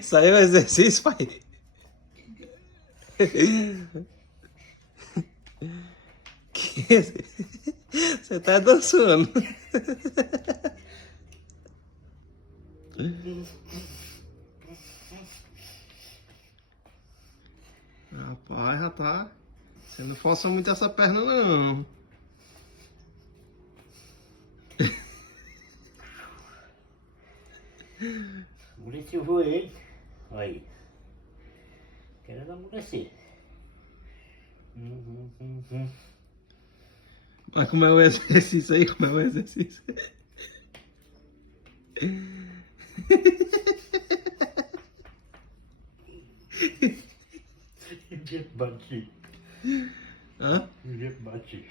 Isso aí é um exercício, pai. Você tá dançando. Rapaz, já tá. Você não força muito essa perna, não. Amoleci o joelho. Aí. Querendo amolecer. Mas como é o exercício aí? Como é o exercício? O jeito bati. Hã? O jeito bati.